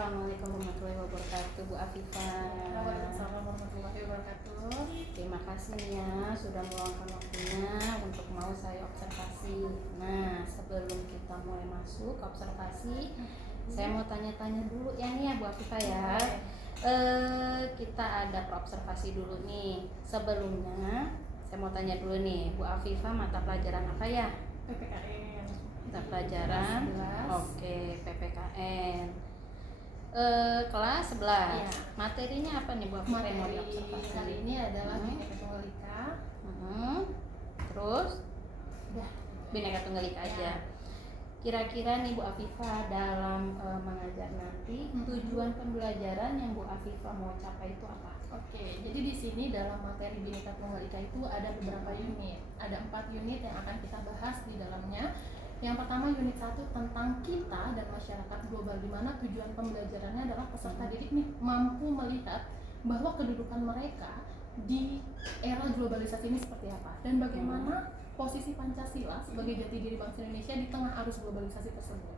Assalamualaikum warahmatullahi wabarakatuh, Bu Afifah. Waalaikumsalam warahmatullahi wabarakatuh. Terima kasih ya sudah meluangkan waktunya untuk mau saya observasi. Nah, sebelum kita mulai masuk ke observasi, saya mau tanya-tanya dulu ya nih ya Bu Afifah ya. Kita ada observasi dulu nih. Sebelumnya saya mau tanya dulu nih, Bu Afifah mata pelajaran apa ya? PPKN. Mata pelajaran. 11. Oke, PPKN. Kelas 11. Iya. Materinya apa nih Bu Afifah yang mau Materi diobservasi? kali ini adalah Bhinneka Tunggal Ika. Terus Udah. Bhinneka Tunggal Ika aja. Kira-kira nih Bu Afifah dalam mengajar nanti tujuan pembelajaran yang Bu Afifah mau capai itu apa? Oke, jadi di sini dalam materi Bhinneka Tunggal Ika itu ada beberapa unit. Ada 4 unit yang akan kita bahas di dalamnya. Yang pertama unit 1 tentang kita dan masyarakat global, di mana tujuan pembelajarannya adalah peserta didik nih mampu melihat bahwa kedudukan mereka di era globalisasi ini seperti apa dan bagaimana posisi Pancasila sebagai jati diri bangsa Indonesia di tengah arus globalisasi tersebut.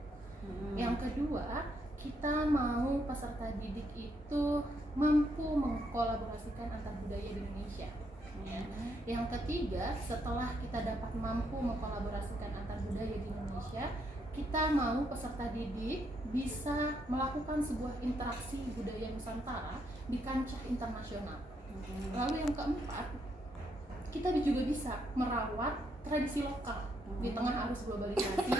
Yang kedua, kita mau peserta didik itu mampu mengkolaborasikan antar budaya di Indonesia. Yang ketiga, setelah kita dapat mampu mengkolaborasikan antar budaya di Indonesia, kita mau peserta didik bisa melakukan sebuah interaksi budaya Nusantara di kancah internasional. Lalu yang keempat, kita juga bisa merawat tradisi lokal di tengah arus globalisasi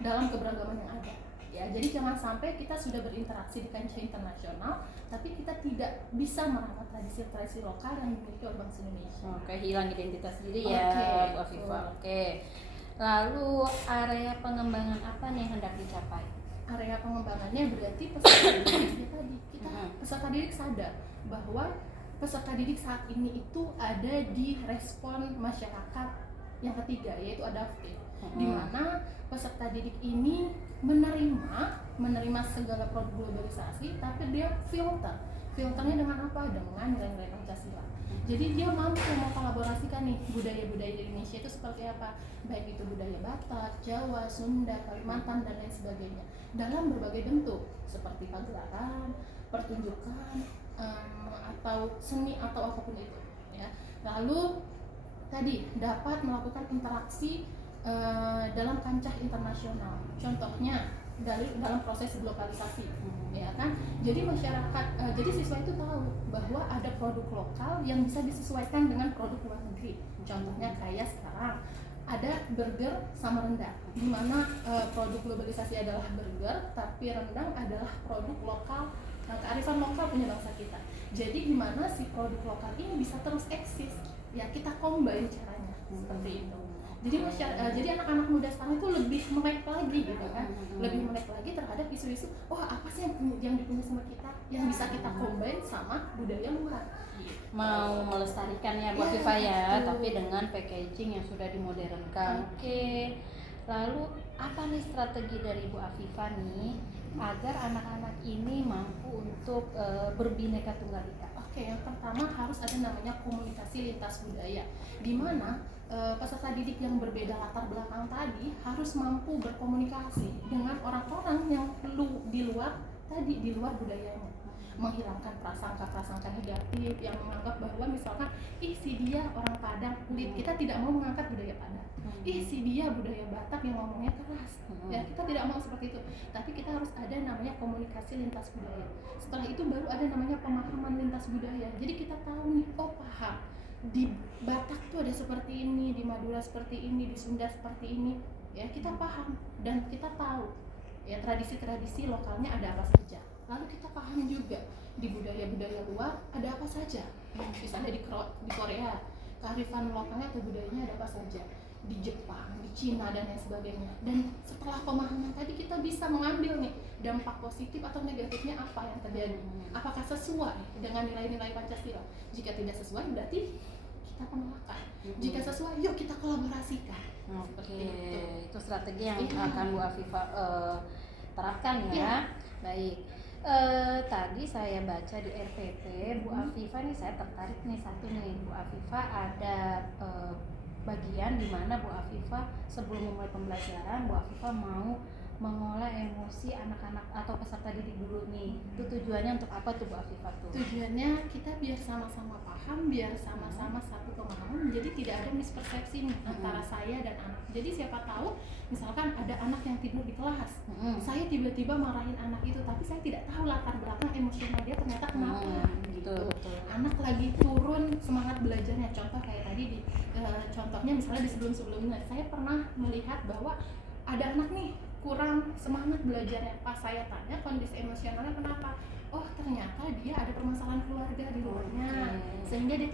dalam keberagaman yang ada. Ya, jadi jangan sampai kita sudah berinteraksi di kancah internasional, tapi kita tidak bisa merawat tradisi-tradisi lokal yang dimiliki oleh bangsa Indonesia. Oke, hilang identitas diri ya Bu Afifah. Oke. Lalu area pengembangan apa nih yang hendak dicapai? Area pengembangannya berarti peserta didik tadi. Peserta didik sadar bahwa peserta didik saat ini itu ada di respon masyarakat yang ketiga, yaitu adaptif. Di mana peserta didik ini menerima segala produk globalisasi, tapi dia filternya dengan apa? Dengan nilai-nilai Pancasila. Jadi dia mampu mengkolaborasikan nih budaya-budaya di Indonesia itu seperti apa, baik itu budaya Batak, Jawa, Sunda, Kalimantan dan lain sebagainya, dalam berbagai bentuk seperti pagelaran, pertunjukan, atau seni atau apapun itu ya. Lalu tadi dapat melakukan interaksi dalam kancah internasional, contohnya dalam proses globalisasi, ya kan? Jadi masyarakat, jadi siswa itu tahu bahwa ada produk lokal yang bisa disesuaikan dengan produk luar negeri. Contohnya kayak sekarang ada burger sama rendang, di mana produk globalisasi adalah burger, tapi rendang adalah produk lokal, kearifan lokal punya bangsa kita. Jadi gimana si produk lokal ini bisa terus eksis? Ya kita combine caranya seperti itu. Jadi anak-anak muda sekarang itu lebih melek lagi gitu kan, lebih melek lagi terhadap isu-isu, apa sih yang dipunya sama kita, yang bisa kita combine sama budaya luar. Mau melestarikan ya Bu Afifah ya, tapi dengan packaging yang sudah dimodernkan. Oke. Lalu apa nih strategi dari Bu Afifah nih agar anak-anak ini mampu untuk berbineka tunggal ika? Oke, yang pertama harus ada namanya komunikasi lintas budaya, di mana peserta didik yang berbeda latar belakang tadi harus mampu berkomunikasi dengan orang-orang yang di luar budayanya, menghilangkan prasangka negatif yang menganggap bahwa misalkan si dia orang Padang, kita tidak mau mengangkat budaya Padang, si dia budaya Batak yang ngomongnya keras, ya kita tidak mau seperti itu, tapi kita harus ada namanya komunikasi lintas budaya. Setelah itu baru ada namanya pemahaman lintas budaya, jadi kita tahu nih, paham di Batak tuh ada seperti ini, di Madura seperti ini, di Sunda seperti ini, ya kita paham dan kita tahu ya tradisi-tradisi lokalnya ada apa saja. Lalu kita paham juga di budaya-budaya luar ada apa saja. Misalnya di Korea, kearifan lokalnya atau budayanya ada apa saja. Di Jepang, di Cina dan lain sebagainya. Dan setelah pemahaman tadi kita bisa mengambil nih dampak positif atau negatifnya apa yang terjadi. Apakah sesuai dengan nilai-nilai Pancasila? Jika tidak sesuai berarti kita penolakan. Jika sesuai, yuk kita kolaborasikan. Oke, itu strategi yang akan Bu Afifah terapkan ya. Baik. Tadi saya baca di RPP Bu Afifah nih, saya tertarik nih satu nih, Bu Afifah ada bagian di mana Bu Afifah sebelum memulai pembelajaran Bu Afifah mau mengolah emosi anak-anak atau peserta didik dulu nih. Itu tujuannya untuk apa tuh Bu Afifah tuh? Tujuannya kita biar sama-sama paham, biar sama-sama satu pemahaman, jadi tidak ada mispersepsi nih antara saya dan anak. Jadi siapa tahu misalkan ada anak yang tidur di kelas, saya tiba-tiba marahin anak itu, tapi saya tidak tahu latar belakang emosional dia ternyata kenapa gitu. Betul. Anak lagi turun semangat belajarnya, contoh kayak tadi di contohnya misalnya di sebelum-sebelumnya saya pernah melihat bahwa ada anak nih kurang semangat belajarnya. Pas saya tanya kondisi emosionalnya kenapa, oh ternyata dia ada permasalahan keluarga di rumahnya, sehingga dia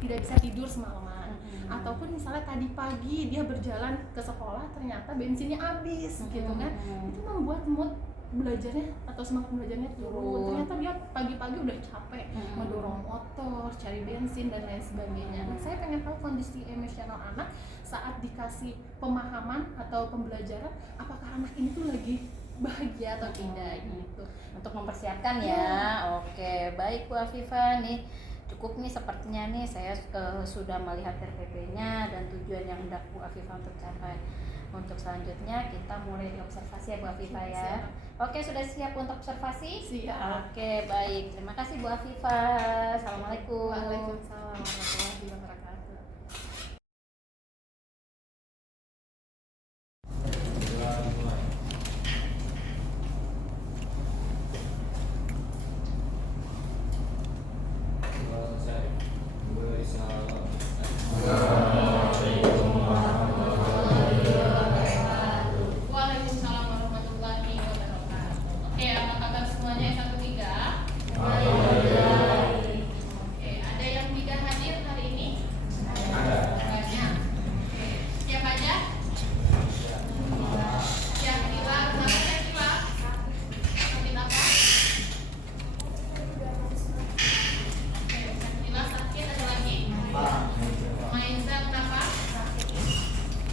tidak bisa tidur semalaman. Ataupun misalnya tadi pagi dia berjalan ke sekolah ternyata bensinnya habis gitu kan, itu membuat mood belajarnya atau semangat belajarnya turun. Ternyata dia pagi-pagi udah capek mendorong motor, cari bensin dan lain sebagainya. Nah, saya pengen tahu kondisi emosional anak saat dikasih pemahaman atau pembelajaran, apakah anak ini tuh lagi bahagia atau tidak gitu. Untuk mempersiapkan ya. Oke, baik Bu Afifah nih. Cukup nih sepertinya nih saya sudah melihat RPP-nya dan tujuan yang hendak Bu Afifah untuk capai. Untuk selanjutnya kita mulai diobservasi ya Bu Afifah ya. Oke, sudah siap untuk observasi? Siap. Oke, baik. Terima kasih Bu Afifah. Assalamualaikum. Waalaikumsalam warahmatullahi wabarakatuh. Waalaikumsalam warahmatullahi wabarakatuh. Oke, apa kabar semuanya S13? Oke, ada yang tidak hadir hari ini? Banyak. Oke, siapa aja? Syakila, kenapa Syakila? Sakit apa? Oke, Syakila sakit, ada lagi? Mainza kenapa?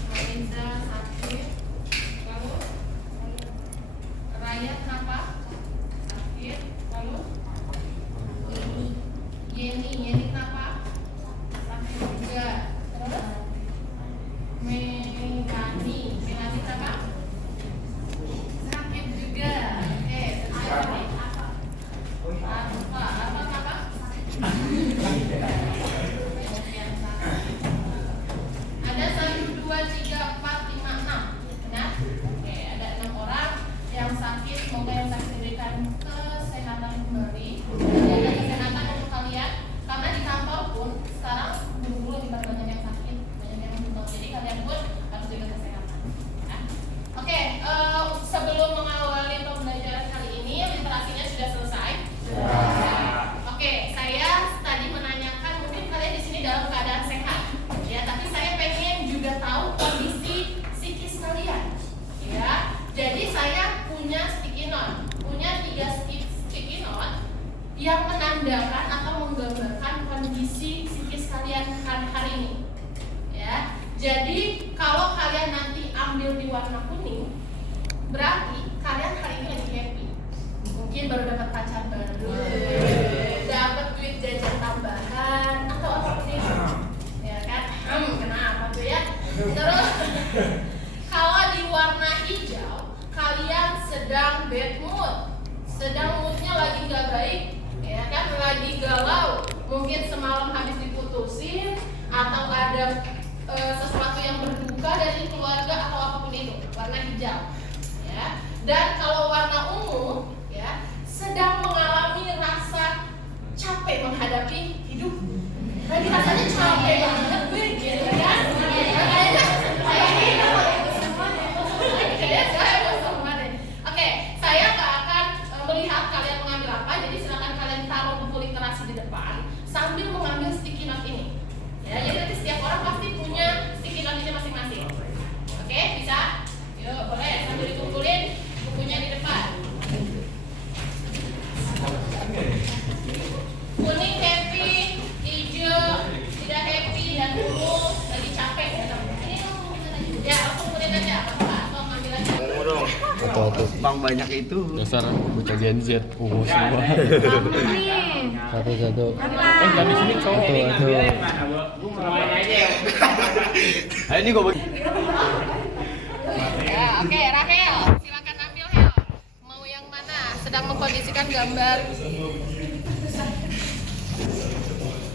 Mainza sakit. Lalu Raya kenapa? Sakit. Lalu Yeni kenapa? Sakit juga. Terus Melani kenapa? Sakit juga. Oke, apa kenapa? Ada 1, 2, 3, 4, 5, 6. Benar? Oke, ada 6 orang yang sakit. Semoga yang sakit diberikan kesehatan kembali. Jaga kesehatan untuk kalian. Karena di kantor pun sekarang guru-guru lebih banyak yang sakit, banyak yang meninggal. Jadi kalian pun harus jaga kesehatan. Ya. Oke, sebelum mengawali pembelajaran kali ini, literasinya sudah selesai. Oke, saya tadi menanyakan mungkin kalian di sini dalam keadaan sehat, ya. Tapi saya pengen juga tahu kondisi psikis kalian, ya. Jadi saya punya sticky note, punya 3 sticky note yang menandakan atau menggambarkan kondisi psikis kalian hari ini, ya. Jadi kalau kalian nanti ambil di warna kuning, berarti kalian hari ini lagi happy. Mungkin baru dapat pacar baru, dapat duit jajan tambahan atau apapun itu, ya kan? Kenapa tuh ya? Terus kalau di warna hijau, kalian sedang bad mood, sedang moodnya lagi nggak baik, ya kan? Lagi galau, mungkin semalam habis diputusin atau ada sesuatu yang berduka dari keluarga atau apapun itu, warna hijau, ya. Dan kalau warna ungu, ya, sedang mengalami rasa capek menghadapi hidup. Lagi rasanya capek banget gue, gitu kan? Kayaknya saya semua deh. Oke, saya nggak akan melihat kalian mengambil apa, jadi silakan kalian taruh buku literasi di depan sambil mengambil sticky note ini. Ya, jadi nanti setiap orang pasti punya sticky note-nya masing-masing. Oke, bisa? Yuk, boleh sambil dikumpulin bukunya di depan. Kuning happy, hijau tidak happy, dan ungu lagi capek. Ini ya, langsung kumpulin aja, apa-apa, atau ngambil aja. Atau Bang banyak itu. dasar bocah Gen Z ungu semua. Satu. Enggak di sini cowok. Satu. Ayo ini gue Ya, oke, Rahel, silakan mengkondisikan gambar.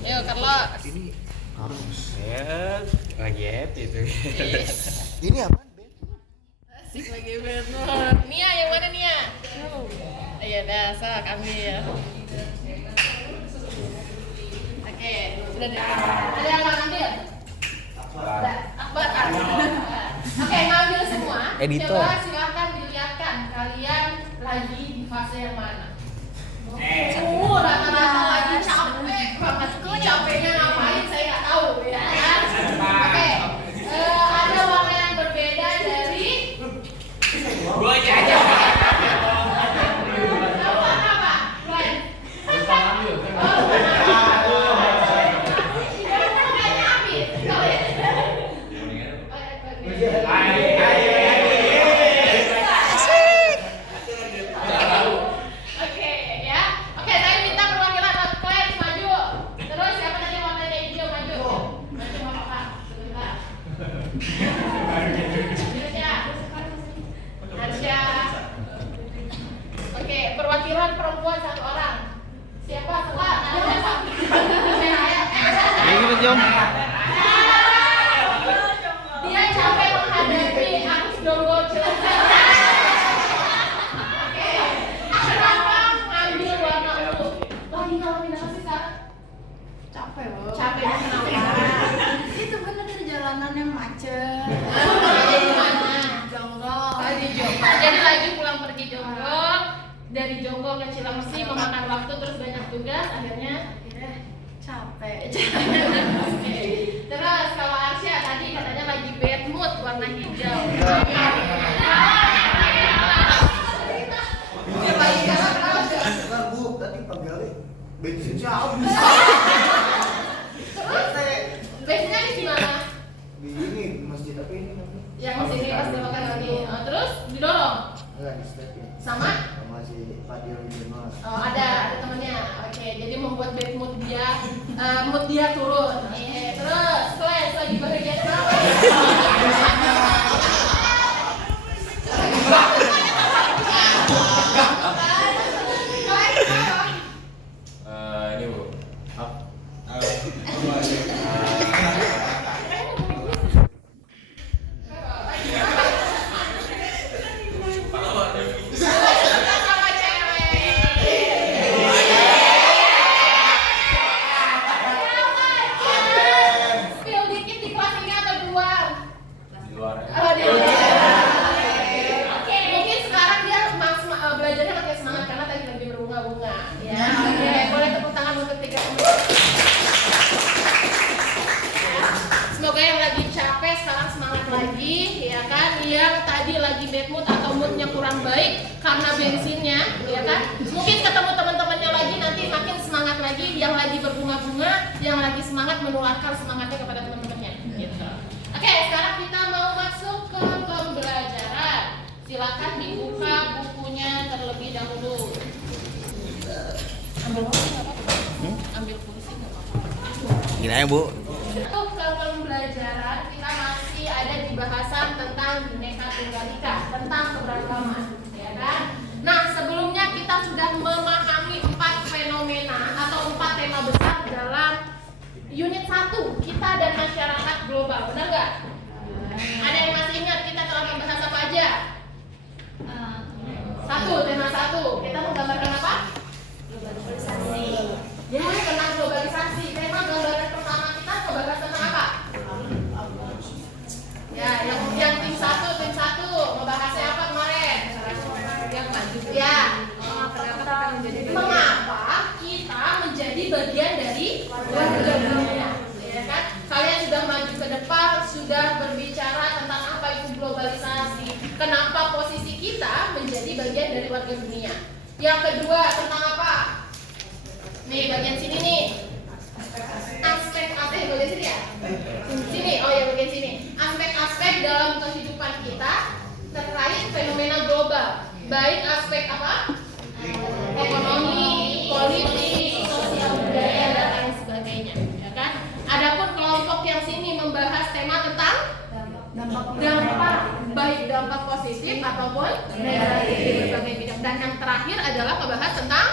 Ayo Carlos. Ini harus lagi happy tuh. Ini apa? Asik lagi bener. Nia yang mana Nia? Iya dah, sok ambil. Oke, sudah deh. Ada yang mau ambil? Akbar. Oke, ngambil semua. Editor. Coba silakan dilihatkan kalian lagi di fase yang mana. Rata-rata lagi capek banget. Capeknya ngapain saya nggak tahu ya kan. Oke, ada warna yang berbeda dari. Apa? Brian. Oke ya. Oke, saya minta perwakilan Kalian maju. Terus siapa tadi warnanya hijau maju. Maju nggak apa-apa. Sebentar. Arsya. Oke, perwakilan perempuan satu orang. Siapa? Sekar. Ada siapa? Ini Jom. Dia capek menghadapi arus jonggol Cilacap. Oke. Kenapa ngambil warna ungu? Lagi ngalamin apa sih Kak? Capek loh. Capeknya kenapa? Itu bener dari jalanannya macet. Jadi mana? Jonggol. Lagi jonggol. Jadi lagi pulang pergi jonggol. Dari jonggol ke Cilengsi memakan waktu terus banyak tugas akhirnya Capek. Oke. Terus kalau Arsya tadi katanya lagi bad mood warna hijau. Enggak Bu, tadi panggilnya bensinnya habis. Terus biasanya di mana? Di ini di masjid apa ini namanya? Yang sini pas makan lagi. Terus didorong Enggak di step ya. sama Si Fadil Bima. ada temennya. Oke, jadi membuat bad mood dia turun. Terus kelas lagi bahagia kenapa? Ini Bu. Sama cewek. Spill dikit di kelas ini atau di luar? Di luar. Oh, di luar. Oke, mungkin sekarang dia belajarnya pakai semangat karena tadi lagi berbunga-bunga. Ya, oke. Boleh tepuk tangan untuk 3 menit. Semoga yang lagi capek sekarang semangat lagi, ya kan? Yang tadi lagi bad mood atau moodnya kurang baik karena bensinnya, ya kan? Mungkin ketemu teman-temannya lagi nanti makin semangat lagi. Yang lagi berbunga-bunga, yang lagi semangat menularkan semangatnya kepada teman-temannya. Gitu. Oke, sekarang kita mau masuk ke pembelajaran. Silakan dibuka bukunya terlebih dahulu. Ambil kursi nggak apa-apa? Ambil kursi nggak apa-apa? Gini aja Bu. Untuk ke pembelajaran kita masih ada di bahasan tentang Bhinneka Tunggal Ika, tentang keberagaman, ya kan? Nah, sebelumnya kita sudah memahami 4 fenomena atau 4 tema besar dalam unit 1, kita dan masyarakat global, benar nggak? Ada yang masih ingat kita telah membahas apa aja? Tema 1, kita menggambarkan apa? Globalisasi. Ya, tentang globalisasi. Tema gambaran pertama kita membahas tentang apa? Ya, yang tim 1 membahasnya apa kemarin? Yang maju. Ya. Mengapa kita menjadi bagian dari warga dunia? Ya kan? Kalian sudah maju ke depan, sudah berbicara tentang apa itu globalisasi. Kenapa posisi kita menjadi bagian dari warga dunia? Yang kedua tentang apa? Nih bagian sini nih. Aspek-aspek bagian sini ya? Sini, oh ya bagian sini. Aspek-aspek dalam kehidupan kita terkait fenomena global. Baik aspek apa? Ekonomi, politik, sosial budaya dan lain sebagainya, ya kan? Adapun kelompok yang sini membahas tema tentang dampak baik dampak positif ataupun negatif di berbagai bidang. Dan yang terakhir adalah membahas tentang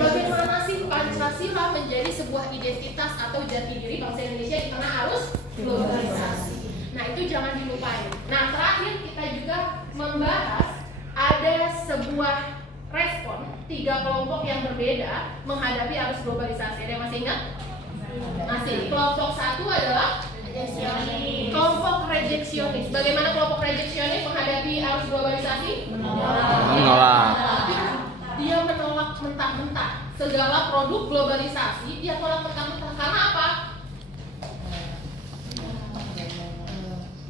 bagaimana sih Pancasila menjadi sebuah identitas atau jati diri bangsa Indonesia di tengah arus globalisasi. Nah, itu jangan dilupain. Nah, terakhir kita juga membahas ada sebuah respon 3 kelompok yang berbeda menghadapi arus globalisasi. Ada yang masih ingat? Masih. Kelompok 1 adalah kelompok rejeksionis. Bagaimana kelompok rejeksionis menghadapi arus globalisasi? Menolak. Dia menolak mentah-mentah segala produk globalisasi. Dia tolak mentah-mentah karena apa?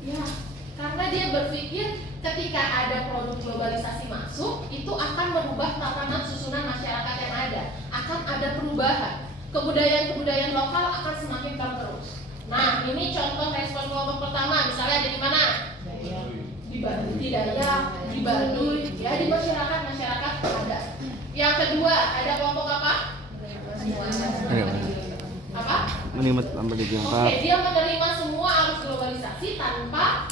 Ya, karena dia berpikir ketika ada produk globalisasi masuk, itu akan merubah tatanan susunan masyarakat yang ada. Akan ada perubahan. Kebudayaan-kebudayaan lokal akan semakin tergerus. Nah, ini contoh respon kelompok pertama. Misalnya ada di mana? Di Baduy, di Dayak, di Baduy, ya di masyarakat ada. Yang kedua, ada kelompok apa? Apa? Menikmat tanpa dibiangkat. Oke, dia menerima semua arus globalisasi tanpa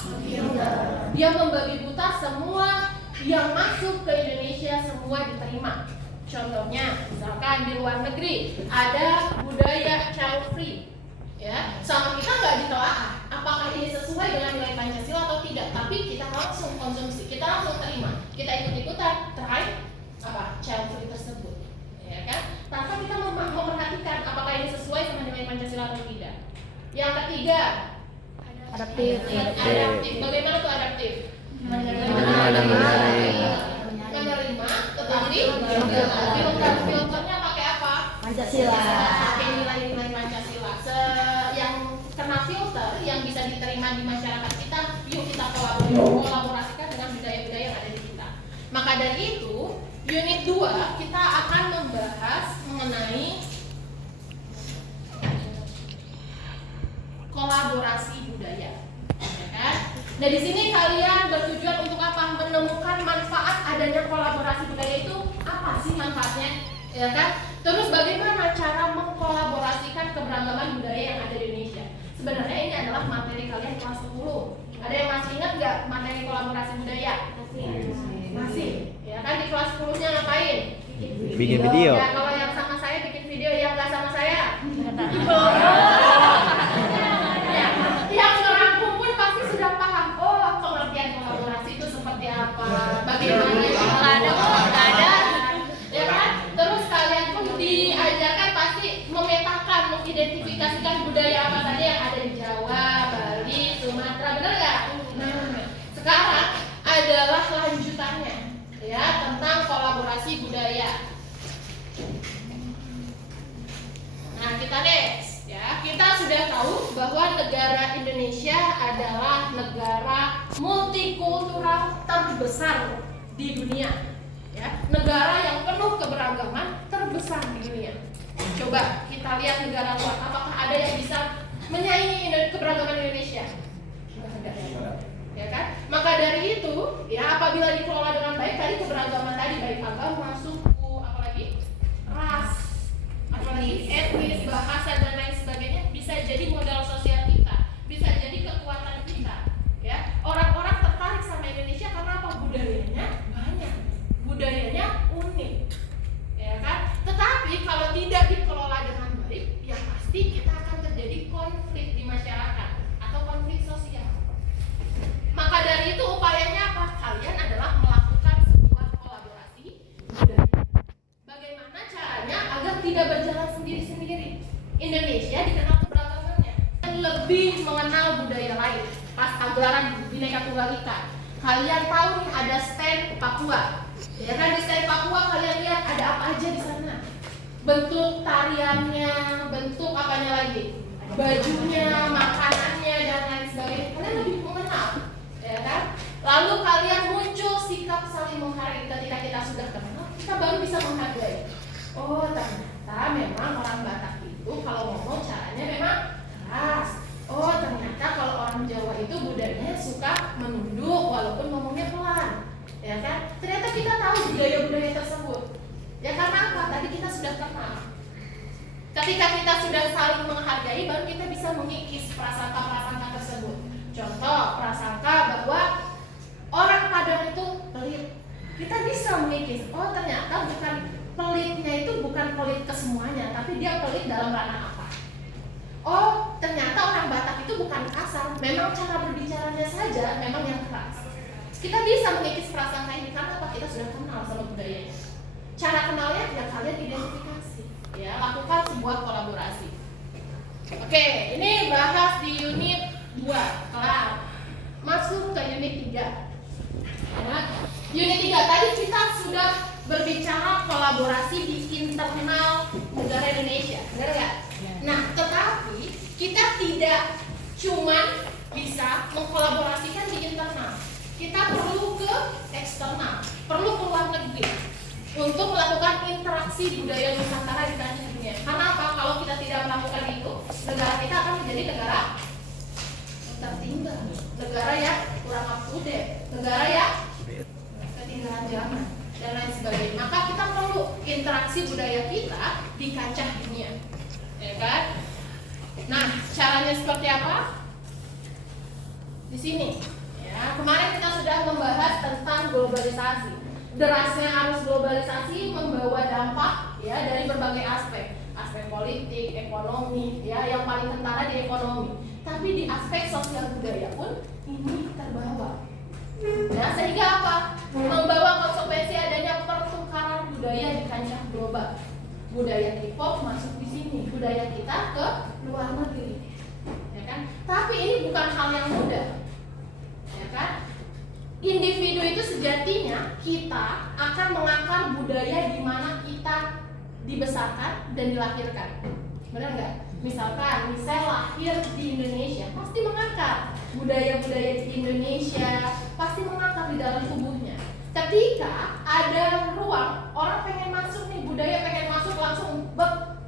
dia membagi buta semua yang masuk ke Indonesia semua diterima. Contohnya, misalkan di luar negeri ada budaya child free, ya, sama kita nggak ditelaah apakah ini sesuai dengan nilai Pancasila atau tidak, tapi kita langsung konsumsi, kita langsung terima, kita ikut-ikutan try apa child free tersebut, ya kan? Tanpa kita memperhatikan apakah ini sesuai sama nilai Pancasila atau tidak. Yang ketiga, adaptif. Bagaimana tuh adaptif? Menerima, tetapi filternya pakai apa? Pancasila. Pakai nilai-nilai Pancasila. Yang kena filter, yang bisa diterima di masyarakat kita, yuk kita kolaborasikan dengan budaya-budaya yang ada di kita. Maka dari itu, unit 2 kita akan membahas mengenai kolaborasi budaya, ya kan? Nah, di sini kalian bertujuan untuk apa? Menemukan manfaat adanya kolaborasi budaya itu apa sih manfaatnya, ya kan? Terus bagaimana cara mengkolaborasikan keberagaman budaya yang ada di Indonesia? Sebenarnya ini adalah materi kalian kelas 10. Ada yang masih ingat nggak materi kolaborasi budaya? Masih. Ya kan di kelas 10-nya ngapain? Bikin video. Ya, kalau yang sama saya bikin video, yang nggak sama saya. Ya, yang merangkum pun pasti sudah paham. Oh, pengertian kolaborasi itu seperti apa? Bagaimana? Ada. Ya kan? Terus kalian pun diajarkan pasti memetakan, mengidentifikasikan budaya apa saja yang ada di Jawa, Bali, Sumatera, benar nggak? Nah, sekarang adalah lanjutannya, ya, tentang kolaborasi budaya. Nah, kita next, ya. Kita sudah tahu bahwa negara Indonesia adalah negara multikultural terbesar di dunia, ya. Negara yang penuh keberagaman terbesar di dunia. Coba kita lihat negara luar, apakah ada yang bisa menyaingi keberagaman Indonesia? Nggak ada. Ya kan? Maka dari itu, ya, apabila dikelola dengan baik, tadi keberagaman tadi baik agama, suku, apalagi ras, apalagi etnis, bahasa dan lain sebagainya bisa jadi modal sosial kita, bisa jadi kekuatan kita. Ya, orang-orang tertarik sama Indonesia karena apa? Budayanya banyak, budayanya unik, ya kan? Tetapi kalau tidak dikelola dengan baik, ya pasti kita akan terjadi konflik di masyarakat atau konflik sosial. Maka dari itu upayanya apa? Kalian adalah melakukan sebuah kolaborasi budaya. Bagaimana caranya agar tidak berjalan sendiri-sendiri? Indonesia dikenal keberagamannya dan lebih mengenal budaya lain. Pas pagelaran Bhinneka Tunggal Ika, kalian tahu nih ada stand Papua. Ya kan, di stand Papua kalian lihat ada apa aja di sana? Bentuk tariannya, bentuk apanya lagi? Bajunya, makanannya dan lain sebagainya. Kalian lebih mengenal. Ya kan? Lalu kalian muncul sikap saling menghargai. Ketika kita sudah kenal, kita baru bisa menghargai. Oh, ternyata memang orang Batak itu kalau ngomong caranya memang keras. Oh, ternyata kalau orang Jawa itu budayanya suka menunduk walaupun ngomongnya pelan. Ya kan? Ternyata kita tahu budaya-budaya tersebut. Ya karena apa? Tadi kita sudah kenal. Ketika kita sudah saling menghargai, baru kita bisa mengikis prasangka-prasangka tersebut. Contoh, prasangka bahwa orang Padang itu pelit. Kita bisa mengikis, oh ternyata bukan pelitnya itu bukan pelit kesemuanya, tapi dia pelit dalam ranah apa. Oh, ternyata orang Batak itu bukan kasar, memang cara berbicaranya saja memang yang keras. Kita bisa mengikis prasangka ini karena apa? Kita sudah kenal sama budayanya. Cara kenalnya ya kalian identifikasi, ya lakukan sebuah kolaborasi. Oke, ini bahas di unit 2, kelar. Masuk ke unit 3. Ya, unit 3 tadi kita sudah berbicara kolaborasi di internal negara Indonesia, benar nggak? Nah, tetapi kita tidak cuma bisa mengkolaborasikan di internal. Kita perlu ke eksternal, perlu ke luar negeri untuk melakukan interaksi budaya Nusantara di kancah dunia. Karena apa? Kalau kita tidak melakukan itu, negara kita akan menjadi negara tertinggal, negara yang kurang up to date, negara yang ketinggalan zaman dan lain sebagainya. Maka kita perlu interaksi budaya kita di kancah dunia, ya kan? Nah, caranya seperti apa? Di sini. Ya, kemarin kita sudah membahas tentang globalisasi. Derasnya arus globalisasi membawa dampak ya dari berbagai aspek politik, ekonomi, ya yang paling kentara di ekonomi. Tapi di aspek sosial budaya pun ini terbawa. Ya, sehingga apa? Membawa konsekuensi adanya pertukaran budaya di kancah global. Budaya K-pop masuk di sini, budaya kita ke luar negeri. Ya kan? Tapi ini bukan hal yang mudah. Ya kan? Individu itu sejatinya kita akan mengakar budaya di mana kita dibesarkan dan dilahirkan. Benar nggak? Misalkan, lahir di Indonesia, pasti mengakar budaya-budaya di Indonesia, pasti mengakar di dalam tubuhnya. Ketika ada ruang, orang pengen masuk nih, budaya pengen masuk langsung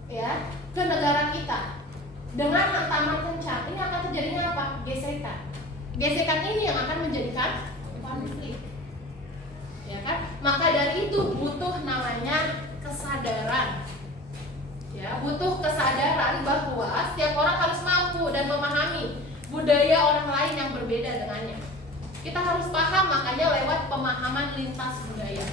ya ke negara kita dengan hantaman kencang, ini akan terjadinya apa? Gesekan. Gesekan ini yang akan menjadikan konflik, ya kan? Maka dari itu butuh namanya kesadaran, ya butuh kesadaran bahwa setiap orang harus mampu dan memahami budaya orang lain yang berbeda dengannya. Kita harus paham, makanya lewat pemahaman lintas budaya.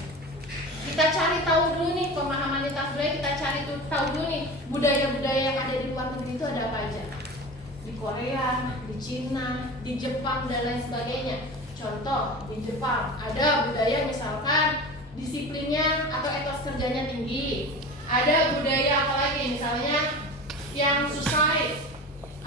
Kita cari tahu dulu nih pemahaman lintas budaya, kita cari tahu dulu nih budaya-budaya yang ada di luar negeri itu ada apa aja. Di Korea, di Cina, di Jepang dan lain sebagainya. Contoh, di Jepang ada budaya misalkan disiplinnya atau etos kerjanya tinggi. Ada budaya apa lagi? Misalnya yang suicide.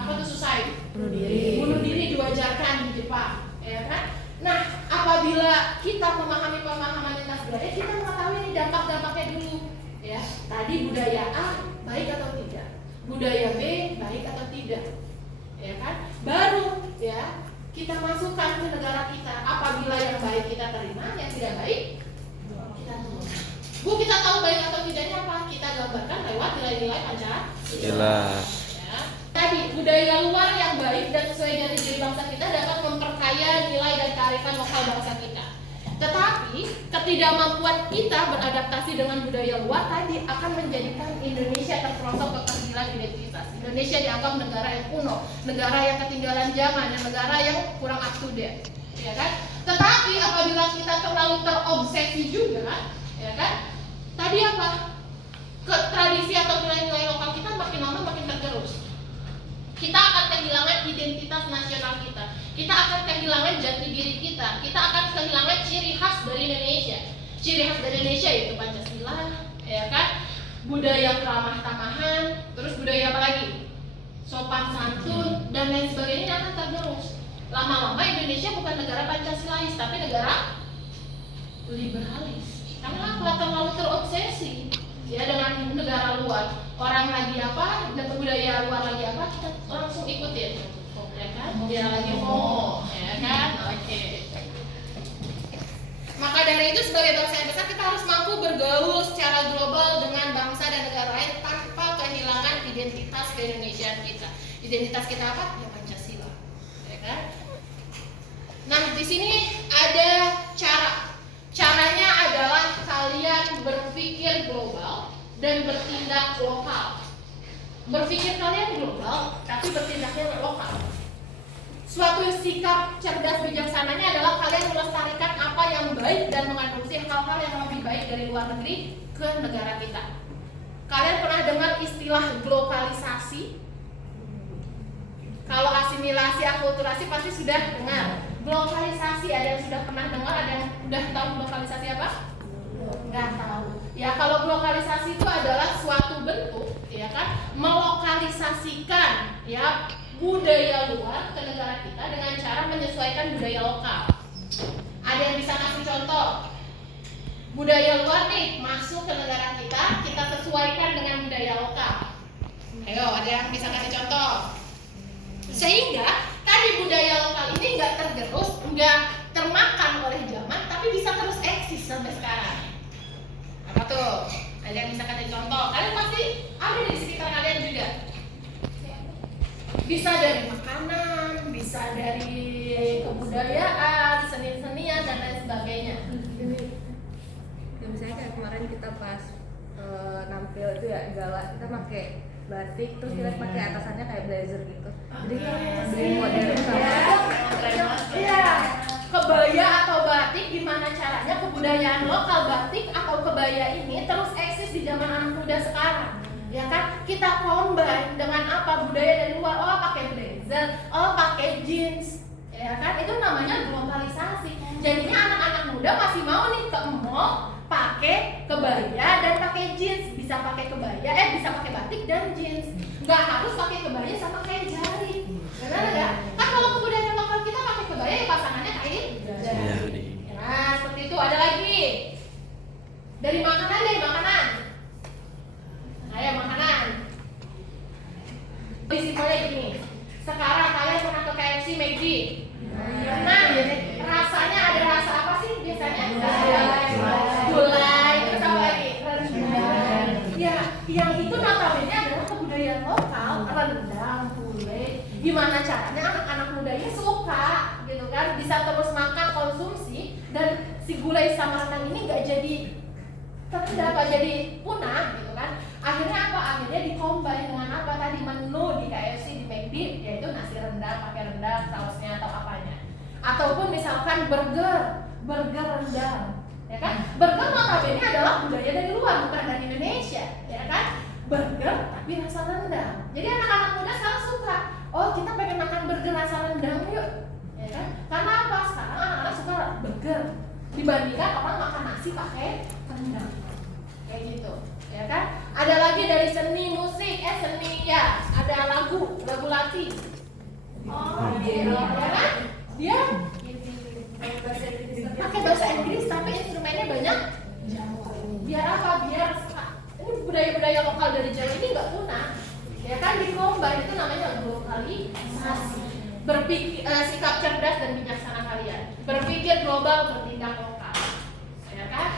Apa tuh suicide? Bunuh diri. Bunuh diri diwajarkan di Jepang, ya kan? Nah, apabila kita memahami pemahaman lintas budaya, kita mengetahui ini dampak-dampaknya dulu. Ya, tadi budaya A baik atau tidak? Budaya B baik atau tidak? Ya kan? Baru ya kita masukkan ke negara kita. Apabila yang baik kita terima, yang tidak baik kita tolak. Bu, kita tahu baik atau tidaknya apa? Kita gambarkan lewat nilai-nilai Pancasila. Ya. Tadi budaya luar yang baik dan sesuai dari diri bangsa kita dapat memperkaya nilai dan kearifan lokal bangsa kita. Tetapi ketidakmampuan kita beradaptasi dengan budaya luar tadi akan menjadikan Indonesia terperosok ke kehilangan identitas. Indonesia dianggap negara yang kuno, negara yang ketinggalan zaman, dan negara yang kurang up to date, ya kan? Tetapi apabila kita terlalu terobsesi juga, ya kan? Tadi apa? Tradisi atau nilai-nilai lokal kita makin lama makin tergerus. Kita akan kehilangan identitas nasional kita. Kita akan kehilangan jati diri kita. Kita akan kehilangan ciri khas dari Indonesia. Ciri khas dari Indonesia yaitu Pancasila, ya kan? Budaya keramah tamahan, terus budaya apa lagi? Sopan santun dan lain sebagainya akan tergerus. Lama-lama Indonesia bukan negara Pancasilais, tapi negara liberalis. Karena apa? Terlalu terobsesi ya dengan negara luar. Orang lagi apa, dan budaya luar lagi apa, kita langsung ikutin, ya kan? Dia lagi FOMO, ya kan? Oke. Maka dari itu sebagai bangsa yang besar kita harus mampu bergaul secara global dengan bangsa dan negara lain tanpa kehilangan identitas keindonesiaan kita. Identitas kita apa? Ya Pancasila, ya kan? Nah di sini ada cara. Caranya adalah kalian berpikir global dan bertindak lokal. Berpikir kalian global, tapi bertindaknya lokal. Suatu sikap cerdas bijaksananya adalah kalian melestarikan apa yang baik dan mengadopsi hal-hal yang lebih baik dari luar negeri ke negara kita. Kalian pernah dengar istilah globalisasi? Kalau asimilasi, akulturasi pasti sudah dengar. Globalisasi, ada yang sudah pernah dengar? Ada yang sudah tahu globalisasi apa? Nggak tahu. Ya, kalau globalisasi itu adalah suatu bentuk, ya kan, melokalisasikan ya budaya luar ke negara kita dengan cara menyesuaikan budaya lokal. Ada yang bisa kasih contoh? Budaya luar nih masuk ke negara kita, kita sesuaikan dengan budaya lokal. Ayo, ada yang bisa kasih contoh? Sehingga tadi budaya lokal ini nggak tergerus, nggak termakan oleh zaman, tapi bisa terus eksis sampai sekarang. Apa tuh? Ada yang bisa kasih contoh? Kalian pasti ada di sekitar kalian juga. Bisa dari makanan, bisa dari kebudayaan, seni-senian dan lain sebagainya. Ya, misalnya kayak kemarin kita pas nampil itu ya gala, kita pakai batik terus kita pakai atasannya kayak blazer gitu. Jadi dari model sama. Iya. Kebaya atau batik, gimana caranya kebudayaan lokal batik atau kebaya ini terus eksis di zaman anak muda sekarang? Ya kan, kita combine dengan apa budaya dari luar. Oh, pakai blazer, oh pakai jeans, ya kan, itu namanya globalisasi. Jadinya anak-anak muda masih mau nih ke mall pakai kebaya dan pakai jeans, bisa pakai kebaya, bisa pakai batik dan jeans, nggak harus pakai kebaya sama kain jari. Benar nggak? Kan kalau kebudayaan lokal kita pakai kebaya ya pasangannya kain jari. Nah, seperti itu. Ada lagi dari makanan deh, makanan. Ayo makanan. Simpelnya gini. Sekarang kalian pernah ke KFC, McD? Nah, rasanya ada rasa apa sih biasanya? Gulai, terus apa lagi? Rendang. Ya, yang itu notabene adalah kebudayaan lokal, rendang, gulai. Gimana caranya anak-anak mudanya suka, gitu kan? Bisa terus makan, konsumsi, dan si gulai sama rendang ini nggak jadi terdapat, jadi punah, gitu kan? Akhirnya apa? Akhirnya dikombin dengan apa tadi menu di KFC, di McD, yaitu nasi rendang, pakai rendang, sausnya atau apanya. Ataupun misalkan burger rendang, ya kan? Burger notabene adalah budaya dari luar, bukan dari Indonesia, ya kan? Burger tapi rasa rendang. Jadi anak-anak muda sekarang suka. Oh, kita pengen makan burger rasa rendang yuk, ya kan? Karena apa? Sekarang anak-anak suka burger dibandingkan orang makan nasi pakai rendang, kayak gitu. Ya kan? Ada lagi dari seni musik, seni ya, ada lagu latih. Oh, iya, ya kan? Dia pakai bahasa Inggris tapi instrumennya banyak Jawa. Biar apa? Biar ini budaya-budaya lokal dari Jawa ini nggak punah. Ya kan, dikombin, itu namanya globalisasi. Berpikir, sikap cerdas dan bijaksana kalian. Berpikir global, bertindak lokal. Ya kan?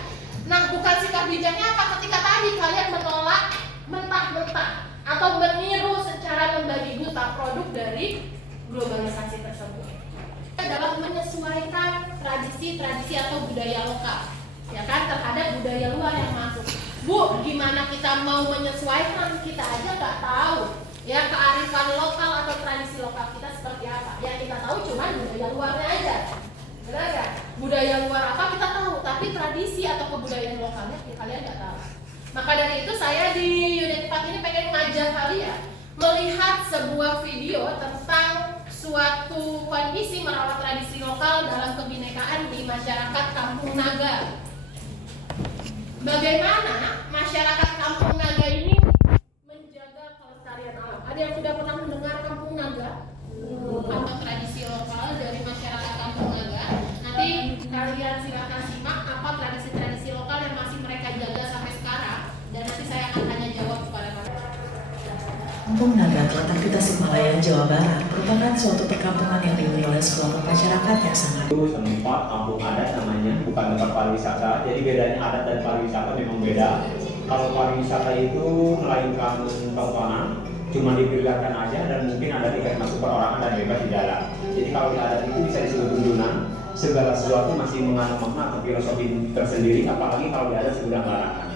Nah, bukan sikap bijaknya apa? Ketika tadi kalian menolak mentah-mentah atau meniru secara membabi buta produk dari globalisasi tersebut. Adalah menyesuaikan tradisi-tradisi atau budaya lokal, ya kan, terhadap budaya luar yang masuk. Bu, gimana kita mau menyesuaikan? Kita aja nggak tahu, ya, kearifan lokal atau tradisi lokal kita seperti apa. Yang kita tahu cuma budaya luarnya aja. Benar nggak? Budaya luar apa kita tahu, tapi tradisi atau kebudayaan lokalnya kalian nggak tahu. Maka dari itu saya di unit 4 ini pengen ngajak kalian melihat sebuah video tentang suatu kondisi merawat tradisi lokal dalam kebinekaan di masyarakat Kampung Naga. Bagaimana masyarakat Kampung Naga ini menjaga kelestarian alam? Ada yang sudah pernah mendengar Kampung Naga? Atau tradisi lokal dari masyarakat Kampung Naga? Nanti kalian silakan simak apa tradisi-tradisi lokal yang masih mereka jaga sampai sekarang, dan nanti saya akan tanya jawab kepada kalian. Kampung Naga terletak di Tasikmalaya, Jawa Barat, merupakan suatu perkampungan yang dihuni oleh sekelompok masyarakat yang sangat tempat kampung adat namanya, bukan tempat pariwisata. Jadi bedanya adat dan pariwisata memang beda. Kalau pariwisata itu melainkan tontonan, cuma diperlihatkan aja dan mungkin ada tiket masuk perorangan dan bebas di dalam. Jadi kalau di adat itu bisa disebut tuntunan, segala sesuatu masih mengandung makna atau filosofi tersendiri, apalagi kalau di adat sudah melarangkan.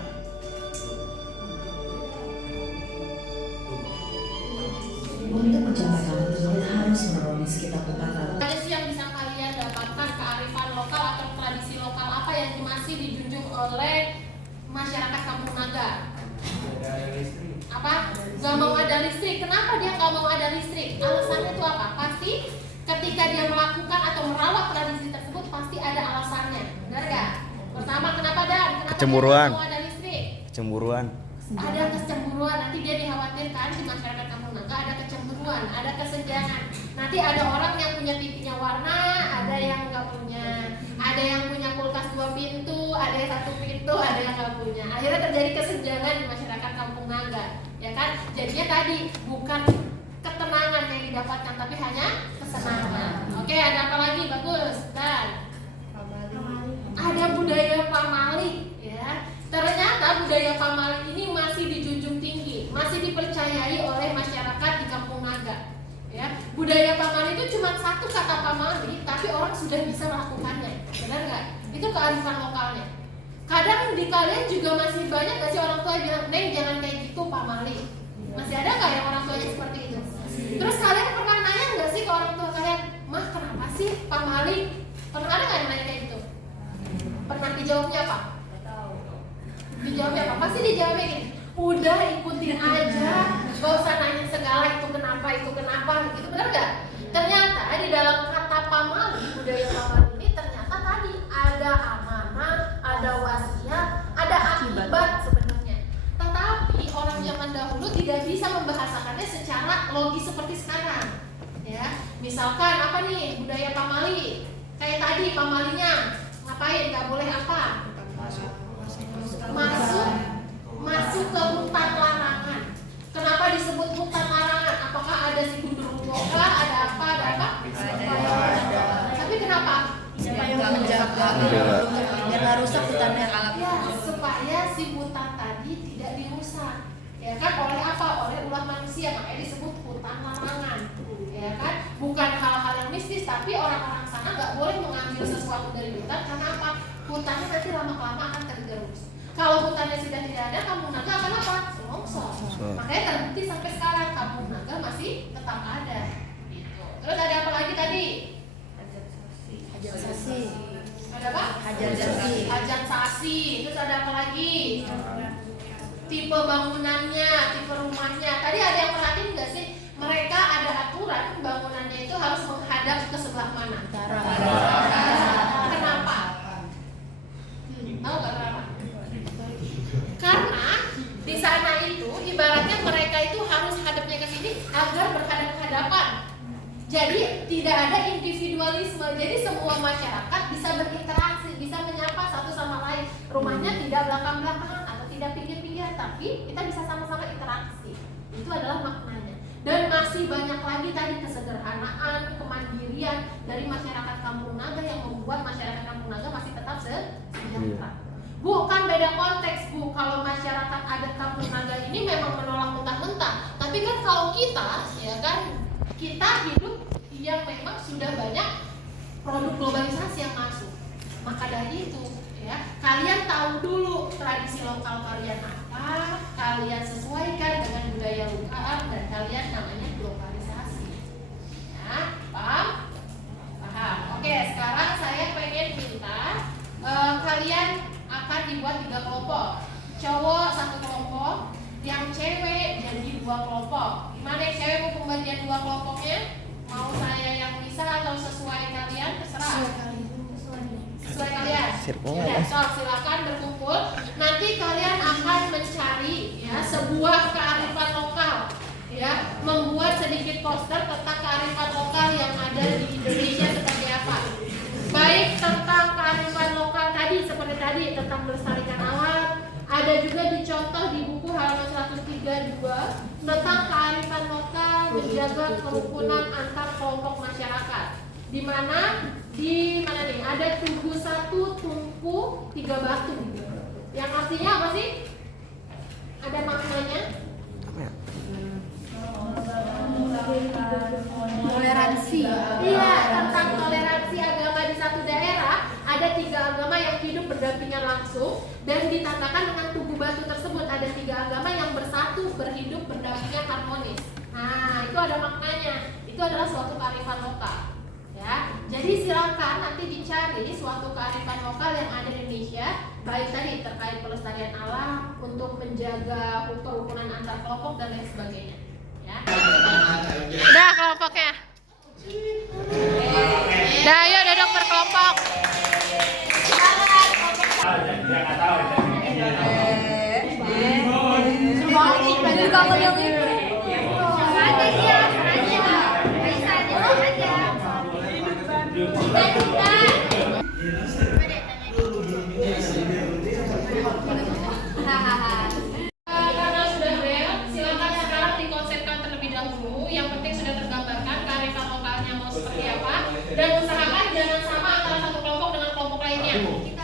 untuk mencapai hal tersebut harus melalui sekitar 400 Kecemburuan. Mau ada listrik. Kecemburuan. Ada kecemburuan, nanti dia dikhawatirkan di masyarakat Kampung Naga ada kecemburuan, ada kesenjangan. Nanti ada orang yang punya TV-nya warna, ada yang nggak punya, ada yang punya kulkas 2 pintu, ada yang 1 pintu, ada yang nggak punya. Akhirnya terjadi kesenjangan di masyarakat Kampung Naga, ya kan? Jadinya tadi bukan ketenangan yang didapatkan, tapi hanya kesenangan. Oke, ada apa lagi? Bagus. Dan ada budaya pamali, ya. Ternyata budaya pamali ini masih dijunjung tinggi, masih dipercayai oleh masyarakat di Kampung Naga. Ya, budaya pamali itu cuma satu kata pamali, tapi orang sudah bisa melakukannya, benar nggak? Itu kearifan lokalnya. Kadang di kalian juga masih banyak nggak sih orang tua yang bilang, Neng jangan kayak gitu pamali. Masih ada nggak yang orang tuanya seperti itu? Terus kalian pernah nanya nggak sih ke orang tua kalian, Mah kenapa sih pamali? Pernah ada nggak yang nanya kayak gitu? Pernah dijawabnya apa? Dijawabnya apa? Pasti dijawabnya gini, udah ikutin aja, gak usah nanya segala itu kenapa gitu, benar gak? Ternyata di dalam kata pamali, budaya pamali ini ternyata tadi ada amanah, ada wasiat, ada akibat sebenarnya. Tetapi orang zaman dahulu tidak bisa membahasakannya secara logis seperti sekarang. Ya, misalkan apa nih budaya pamali? Kayak tadi pamalinya ngapain? Gak boleh apa? Masuk ke hutan larangan. Kenapa disebut hutan larangan? Apakah ada si gundurwo? Ada apa? Tapi kenapa? Supaya menjaga biar nggak rusak hutannya. Ya, supaya si hutan tadi tidak dirusak. Ya kan, oleh apa? Oleh ulah manusia, makanya disebut hutan larangan. Ya kan, bukan hal-hal yang mistis, tapi orang-orang sana nggak boleh mengambil sesuatu dari hutan karena apa? Hutannya nanti lama-lama akan tergerus. Kalau hutannya sudah tidak ada, Kampung Naga akan apa? Longsor. Makanya terbukti sampai sekarang Kampung Naga masih tetap ada. Gitu. Terus ada apa lagi tadi? Hajat sasi. Ada apa? Hajat sasi. Terus ada apa lagi? Tipe bangunannya, tipe rumahnya. Tadi ada yang perhatiin nggak sih? Mereka ada aturan bangunannya itu harus menghadap ke sebelah mana? Kenapa? Tahu nggak kenapa? Karena di sana itu ibaratnya mereka itu harus hadapnya ke sini agar berhadapan-hadapan. Jadi tidak ada individualisme. Jadi semua masyarakat bisa berinteraksi, bisa menyapa satu sama lain. Rumahnya tidak belakang-belakangan atau tidak pinggir-pinggir, tapi kita bisa sama-sama interaksi. Itu adalah maknanya. Dan masih banyak lagi tadi kesederhanaan, kemandirian dari masyarakat Kampung Naga yang membuat masyarakat Kampung Naga masih tetap sejahtera. Bukan beda konteks, Bu. Kalau masyarakat adat Kampung Naga ini memang menolak mentah-mentah. Tapi kan kalau kita, ya kan, kita hidup yang memang sudah banyak produk globalisasi yang masuk. Maka dari itu, ya, kalian tahu dulu tradisi lokal kalian apa, kalian sesuaikan dengan budaya lokal, dan kalian namanya globalisasi. Ya, paham? Paham. Oke, sekarang saya pengen minta kalian akan dibuat 3 kelompok. Cowok 1 kelompok, yang cewek jadi 2 kelompok. Gimana yang cewek mau pembagian 2 kelompoknya? Mau saya yang bisa atau sesuai kalian? Terserah. Sesuai kalian. Ya, silakan berkumpul. Nanti kalian akan mencari ya sebuah kearifan lokal. Ya, membuat sedikit poster tentang kearifan lokal yang ada di Indonesia seperti apa. Baik tentang kearifan lokal tadi seperti tadi tentang melestarikan alam, ada juga dicontoh di buku halaman 132 tentang kearifan lokal menjaga kerukunan antar kelompok masyarakat. Di mana nih ada tugu 1 tumpu 3 batu. Yang artinya apa sih? Ada maknanya? Toleransi. Iya, tentang toleransi agama di satu daerah. Ada 3 agama yang hidup berdampingan langsung dan ditandai dengan tugu batu tersebut. Ada 3 agama yang bersatu, berhidup berdampingan harmonis. Nah, itu ada maknanya. Itu adalah suatu kearifan lokal. Ya, jadi silakan nanti dicari suatu kearifan lokal yang ada di Indonesia, baik tadi terkait pelestarian alam, untuk menjaga kerukunan antar kelompok dan lain sebagainya. Ya. Udah kelompoknya. Dah, ayo duduk berkelompok. Silakan kelompok. Karena sudah bel, silakan sekarang dikonsepkan terlebih dahulu. Yang penting sudah tergambarkan kearifan lokalnya mau seperti apa, dan usahakan jangan sama antara satu kelompok dengan kelompok lainnya.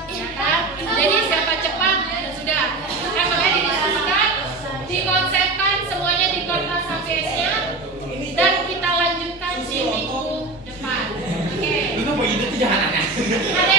Ya kan? Jadi siapa cepat ya sudah. Kan makanya didiskusikan, dikonsepkan semuanya di kertas HPS-nya, dan kita lanjutkan di minggu depan. Oke. Itu mau ide tuh jangan aneh. Ada